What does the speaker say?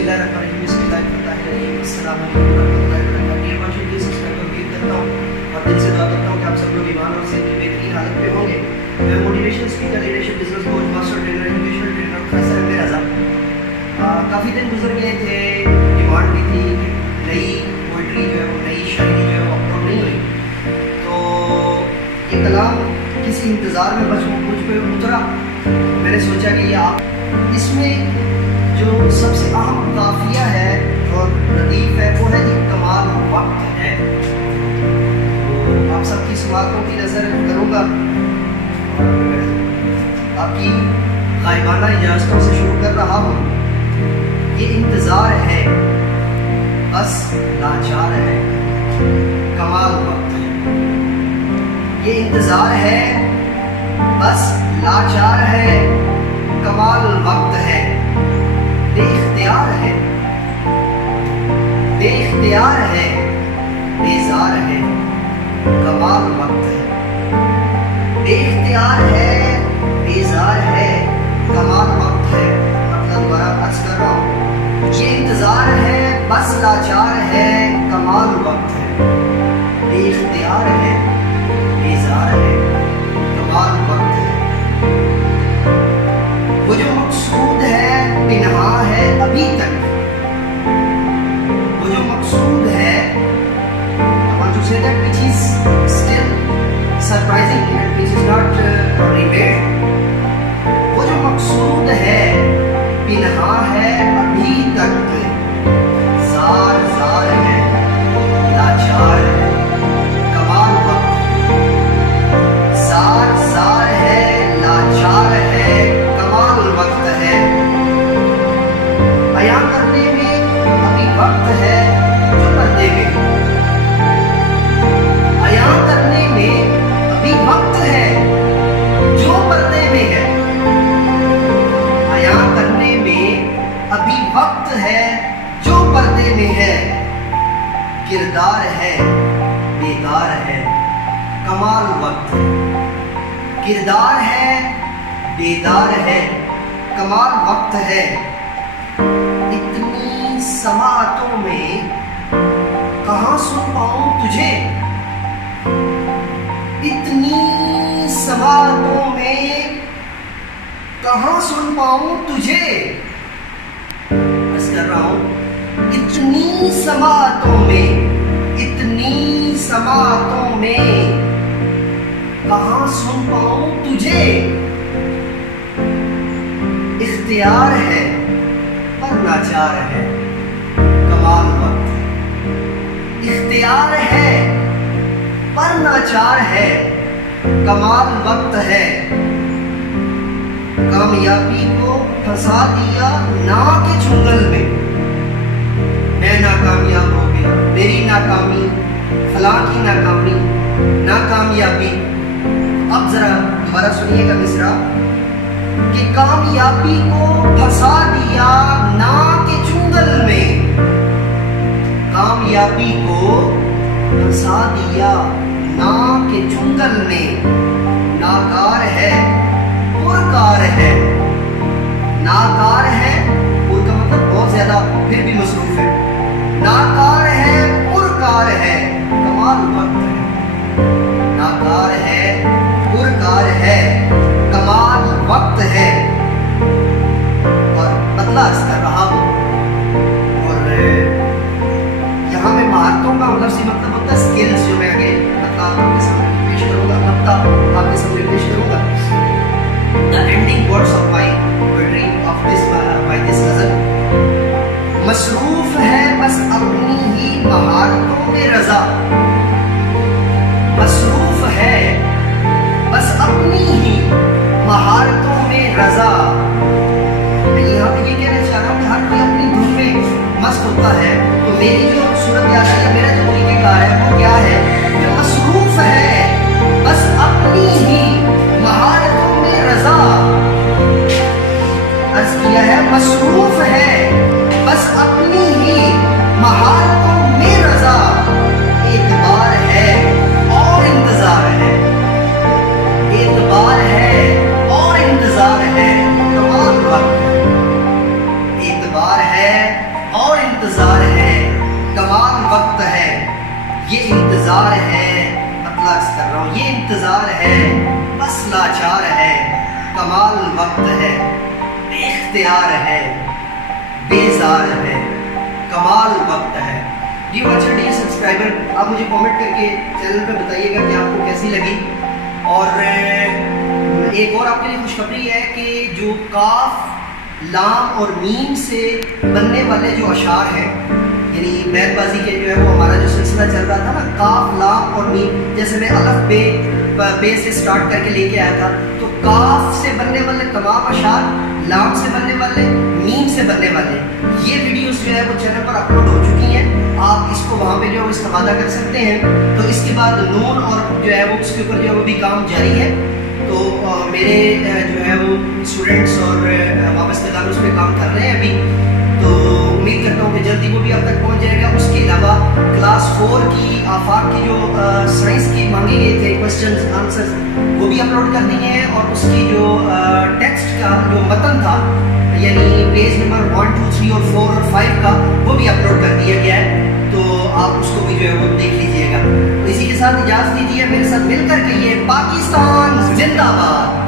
बिस्मिल्लाहिर्रहमानिर्रहीम अस्सलाम वालेकुम वरहमतुल्लाहि वबरकातुहू। सब्सक्राइब उम्मीद करता हूँ और दिल से दुआ करता हूँ कि आप सब लोग ईमान और सेहत की बेहतरीन हालत में होंगे। मैं motivation speaker, leadership, business coach, master trainer, educational trainer professor Ahmed Raza. काफ़ी दिन गुजर गए थे, डिमांड भी थी कि नई पोइट्री जो है वो, नई शायरी जो है वो अपलोड नहीं हुई, तो ये कलाम किसी इंतज़ार में बस मुझ पर उतरा। मैंने सोचा कि आप इसमें जो सबसे अहम काफिया है और लतीफ़ है वो है जी कमाल वक्त है। तो आप सबकी सवालों की नज़र करूँगा और आपकी गायबाना इजाज़तों से शुरू कर रहा हूँ। ये इंतज़ार है बस लाचार है, कमाल वक्त है। ये इंतज़ार है बस लाचार है, कमाल वक्त है। बेख्तियार है, बेख्तियार है, बेजार है, कमाल वक्त है। बेख्तियार है, बेजार है, कमाल वक्त है। मतलब दोबारा अर्ज कर रहा हूँ, ये इंतजार है बस लाचार है, कमाल वक्त है। बेख्तियार है, बेजार है, कमाल वक्त है। वो जो मकसूद है पिन्हा है अभी तक, वो जो मकसूद है, I want to say that which is still surprising and which is not revealed, वो जो मकसूद है पिन्हा है अभी तक, जार जार है, लाचार है, कमाल वक्त। जार जार है, लाचार है, कमाल वक्त है। बयां करने में अभी वक्त है जो पर्दे में, बयां करने में अभी वक्त है जो पर्दे में है। बयां करने में अभी वक्त है जो पर्दे में है। किरदार है बेकार है, कमाल वक्त है। किरदार है बेदार है, कमाल वक्त है। इतनी समातों में कहाँ सुन पाऊं तुझे, इतनी समातों में कहाँ सुन पाऊं तुझे। बस कर रहा हूं, इतनी समातों में, इतनी समातों में कहाँ सुन पाऊं तुझे। इख्तियार है पर लाचार है, कमाल वक्त है। इख्तियार है पर लाचार है, कमाल वक्त है। कामयाबी को फंसा दिया ना के चुंगल में, मैं नाकामयाब हो गया, मेरी नाकामी, फलां की नाकामी, नाकामयाबी। अब जरा दोबारा सुनिएगा मिसरा कि कामयाबी को फंसा दिया ना के चुंगल में, कामयाबी को फंसा दिया ना के चुंगल में। नाकार है पुरकार है, नाकार है, पुर का मतलब बहुत ज्यादा फिर भी मसरूफ है। नाकार है पुरकार है, कमाल वक्त है। नाकार है पुरकार है, कमाल वक्त है। और बदला कर रहा हूँ और यहाँ में महारतों का मतलब होता है स्किल्स, जो मैं आगे मतलब आपके सामने पेश करूँगा, आपके सामने पेश करूँगा। The ending words of my poetry of this by this ghazal, मसरूफ है बस अपनी ही महारतों में रजा। मसरूफ है बस अपनी ही महारतों में रजा। यहाँ पे ये कहना चाह रहा हूँ कि हर कोई अपनी धुन में मस्त होता है, तो मेरी जो सूरत याद है, मेरा जो तरीक़ेकार है वो क्या है कि मसरूफ है बस अपनी ही महारतों में रजा। अर्ज किया है मसरूफ है बस अपनी ही महारतों में रजा। एतबार है और इंतजार है, एतबार है और इंतजार है, इंतजार है, कमाल वक्त है, ये इंतजार है, मतलब कर रहा हूँ, ये इंतजार है, बस लाचार है, कमाल वक्त है, बेख्तियार है, बेजार है, कमाल वक्त है। जी अच्छा डी सब्सक्राइबर, आप मुझे कमेंट करके चैनल पे बताइएगा कि आपको कैसी लगी। और एक और आपके लिए खुशखबरी है कि जो काफ, लाम और मीम से बनने वाले जो अशार हैं, यानी बैतबाजी के जो है वो हमारा जो सिलसिला चल रहा था ना, काफ, लाम और मीम, जैसे मैं अलफ बे से स्टार्ट करके लेके आया था, तो काफ से बनने वाले तमाम अशार, लाम से बनने वाले, मीम से बनने वाले, ये वीडियोस जो है वो चैनल पर अपलोड हो चुकी हैं। आप इसको वहाँ पे जो है इस्तेमाल कर सकते हैं। तो इसके बाद नून और जो है वो उसके ऊपर जो है वो भी काम जारी है। तो मेरे जो है वो स्टूडेंट्स और वाबस्तेदार उस पर काम कर रहे हैं अभी। तो उम्मीद करता हूँ कि जल्दी वो भी अब तक पहुँच जाएगा। उसके अलावा क्लास 4 की आफाक की जो साइंस की मांगे गए थे क्वेश्चन आंसर्स, वो भी अपलोड कर दिए हैं। और उसकी जो टेक्स्ट का जो मतन था, यानी पेज नंबर 1, 2, 3 और 4 और 5 का, वो भी अपलोड कर दिया गया है। तो आप उसको भी जो है वो देख लीजिएगा। तो इसी के साथ इजाज़त दीजिए, मेरे साथ मिलकर कहिए पाकिस्तान जिंदाबाद।